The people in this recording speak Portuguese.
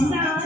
Não.